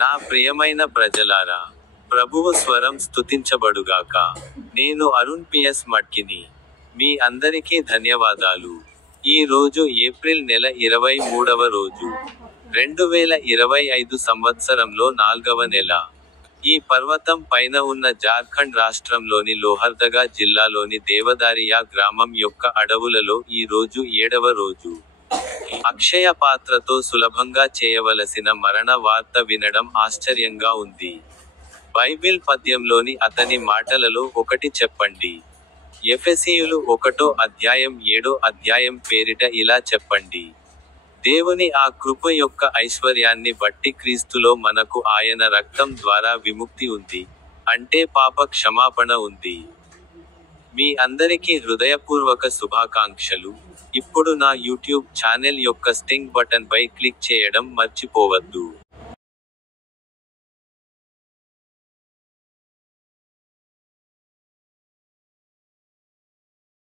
నా ప్రియమైన ప్రజలారా, ప్రభువు స్వరం స్తుతించబడుగాక. నేను అరుణ్ పిఎస్ మట్కిని. మీ అందరికీ ధన్యవాదాలు. ఈ రోజు ఏప్రిల్ నెల 23వ రోజు, 2025 సంవత్సరంలో 4వ నెల. ఈ పర్వతం పైన ఉన్న జార్ఖండ్ రాష్ట్రంలోని లోహర్దగా జిల్లాలోని దేవదారియా గ్రామం యొక్క అడవులలో ఈ రోజు 7వ రోజు. అక్షయ పాత్రతో సులభంగా చేయవలసిన మరణ వార్త వినడం ఆశ్చర్యంగా ఉంది. బైబిల్ పద్యంలోని అతని మాటలలో ఒకటి చెప్పండి. ఎఫెసీయులు 1వ అధ్యాయం 7వ అధ్యాయం పేరిట ఇలా చెప్పండి. దేవుని ఆ కృప యొక్క ఐశ్వర్యాన్ని బట్టి క్రీస్తులో మనకు ఆయన రక్తం ద్వారా విముక్తి ఉంది, అంటే పాప క్షమాపణ ఉంది. మీ అందరికీ హృదయపూర్వక శుభాకాంక్షలు. ఇప్పుడు నా యూట్యూబ్ ఛానెల్ యొక్క స్టింగ్ బటన్ పై క్లిక్ చేయడం మర్చిపోవద్దు.